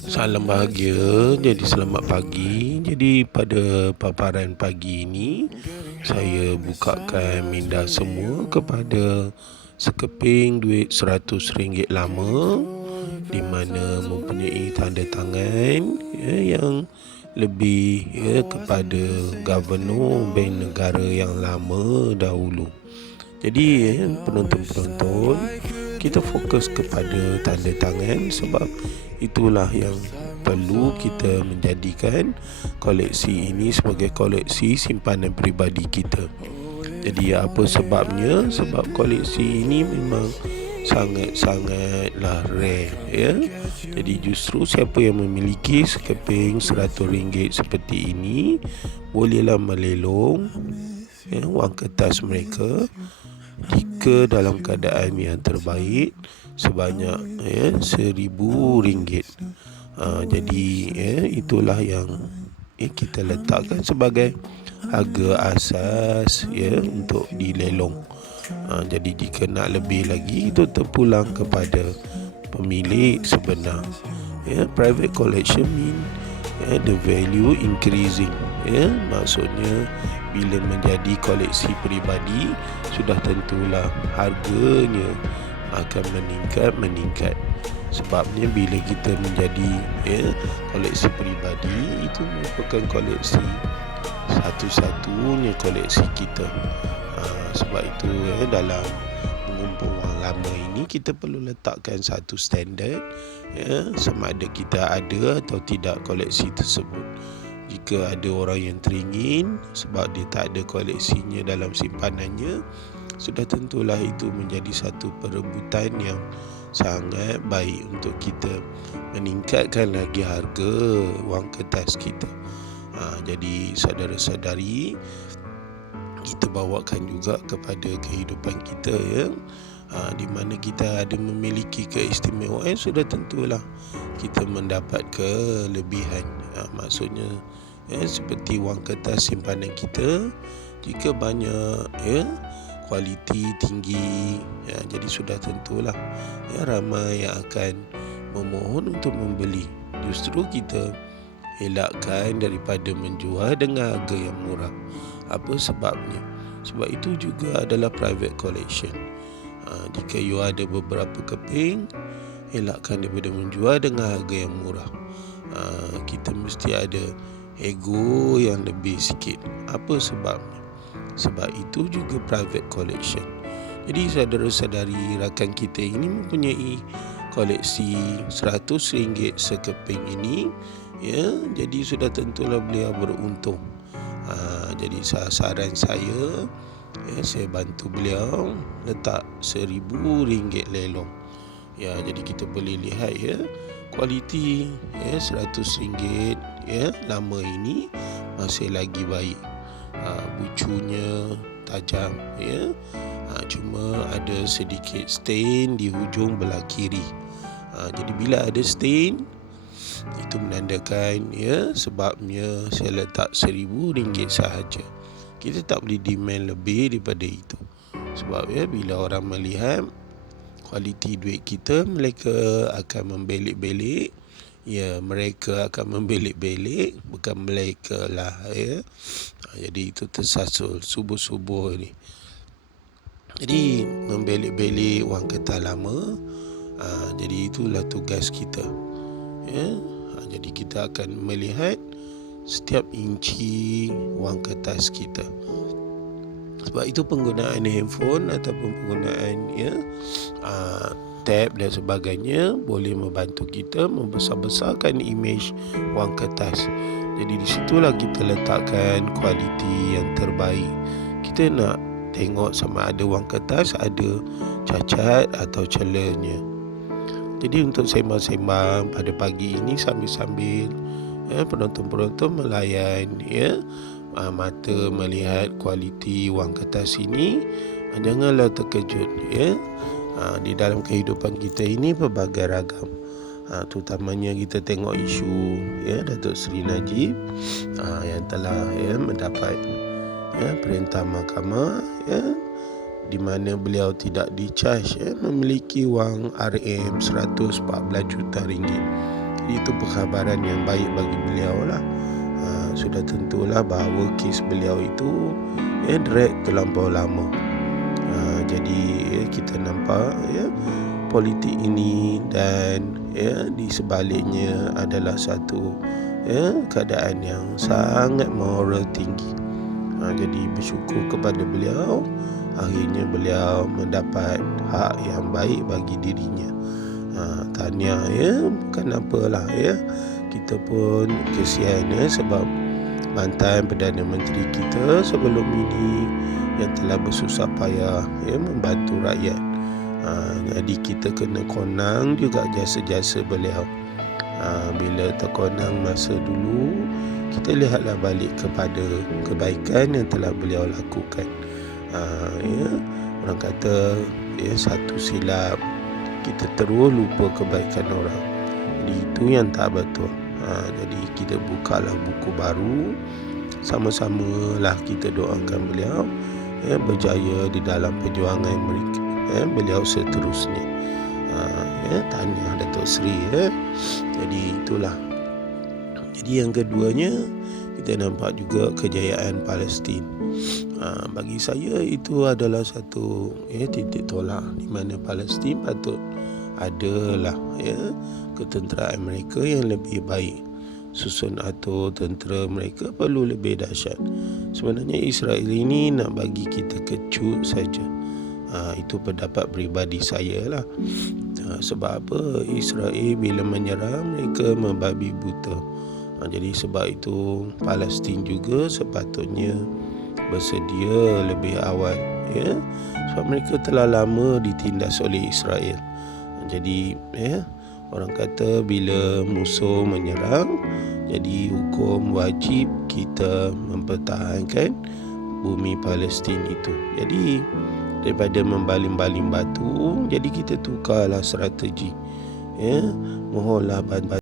Salam bahagia, jadi selamat pagi. Jadi pada paparan pagi ini saya bukakan minda semua kepada sekeping duit RM100 lama, di mana mempunyai tanda tangan yang lebih kepada Governor Bank Negara yang lama dahulu. Jadi penonton-penonton, kita fokus kepada tanda tangan sebab itulah yang perlu kita menjadikan koleksi ini sebagai koleksi simpanan peribadi kita. Jadi apa sebabnya? Sebab koleksi ini memang sangat-sangatlah rare Jadi justru siapa yang memiliki sekeping RM100 seperti ini bolehlah melelong wang kertas mereka jika dalam keadaan yang terbaik sebanyak RM1,000. Jadi itulah yang kita letakkan sebagai harga asas untuk dilelong. Jadi jika nak lebih lagi, itu terpulang kepada pemilik sebenar. Private collection mean the value increasing. Maksudnya bila menjadi koleksi peribadi, sudah tentulah harganya akan meningkat. Sebabnya bila kita menjadi koleksi peribadi, itu merupakan koleksi satu-satunya koleksi kita. Sebab itu dalam mengumpul wang lama ini, kita perlu letakkan satu standard sama ada kita ada atau tidak koleksi tersebut. Jika ada orang yang teringin sebab dia tak ada koleksinya dalam simpanannya, sudah tentulah itu menjadi satu perebutan yang sangat baik untuk kita meningkatkan lagi harga wang kertas kita. Jadi saudara-saudari, kita bawakan juga kepada kehidupan kita di mana kita ada memiliki keistimewaan, sudah tentulah kita mendapat kelebihan. Maksudnya seperti wang kertas simpanan kita, jika banyak kualiti tinggi, jadi sudah tentulah ramai yang akan memohon untuk membeli. Justru kita elakkan daripada menjual dengan harga yang murah. Apa sebabnya? Sebab itu juga adalah private collection. Jika you ada beberapa keping, elakkan daripada menjual dengan harga yang murah. Kita mesti ada ego yang lebih sikit. Apa sebabnya? Sebab itu juga private collection. Jadi saudara-saudari, rakan kita ini mempunyai koleksi RM100 sekeping ini, jadi sudah tentulah beliau beruntung. Jadi saran saya, saya bantu beliau letak RM1,000 lelong. Jadi kita boleh lihat kualiti RM100 lama ini masih lagi baik. Bucunya tajam, cuma ada sedikit stain di hujung belah kiri. Jadi bila ada stain, itu menandakan sebabnya saya letak RM1,000 sahaja. Kita tak boleh demand lebih daripada itu. Sebab bila orang melihat kualiti duit kita, mereka akan membelik-belik. Mereka akan membelik-belik, bukan mereka lah. Jadi itu tersasul subuh-subuh ni. Jadi membelik-belik wang kertas lama. Jadi itulah tugas kita. Jadi kita akan melihat setiap inci wang kertas kita. Sebab itu penggunaan handphone ataupun penggunaan tab dan sebagainya boleh membantu kita membesar-besarkan imej wang kertas. Jadi di situlah kita letakkan kualiti yang terbaik. Kita nak tengok sama ada wang kertas ada cacat atau celanya. Jadi untuk sembang-sembang pada pagi ini, sambil-sambil penonton-penonton melayan mata melihat kualiti wang kertas ini, janganlah terkejut. Di dalam kehidupan kita ini pelbagai ragam. Terutamanya kita tengok isu Datuk Seri Najib yang telah mendapat perintah mahkamah di mana beliau tidak di-charge memiliki wang RM114 juta ringgit. Itu perkhabaran yang baik bagi beliau lah. Sudah tentulah bahawa kes beliau itu drag terlampau lama. Jadi kita nampak politik ini dan di sebaliknya adalah satu keadaan yang sangat moral tinggi. Jadi bersyukur kepada beliau, akhirnya beliau mendapat hak yang baik bagi dirinya. Tahniah bukan apalah kita pun kesian sebab mantan Perdana Menteri kita sebelum ini yang telah bersusah payah membantu rakyat. Jadi kita kena konang juga jasa-jasa beliau. Bila terkonang masa dulu, kita lihatlah balik kepada kebaikan yang telah beliau lakukan. Orang kata satu silap kita terus lupa kebaikan orang. Jadi itu yang tak betul. Jadi kita bukalah buku baru, sama-samalah kita doakan beliau berjaya di dalam perjuangan mereka, beliau seterusnya. Tahniah Datuk Seri. Jadi itulah. Jadi yang keduanya, kita nampak juga kejayaan Palestin. Bagi saya itu adalah satu titik tolak di mana Palestin patut adalah ketenteraan mereka yang lebih baik. Susun atur tentera mereka perlu lebih dahsyat. Sebenarnya Israel ini nak bagi kita kecut saja. Itu pendapat peribadi saya lah. Sebab apa? Israel bila menyerang mereka membabi buta. Jadi sebab itu Palestin juga sepatutnya bersedia lebih awal sebab mereka telah lama ditindas oleh Israel. Jadi orang kata bila musuh menyerang, jadi hukum wajib kita mempertahankan bumi Palestin itu. Jadi daripada membaling-baling batu, jadi kita tukarlah strategi. Mohonlah bantuan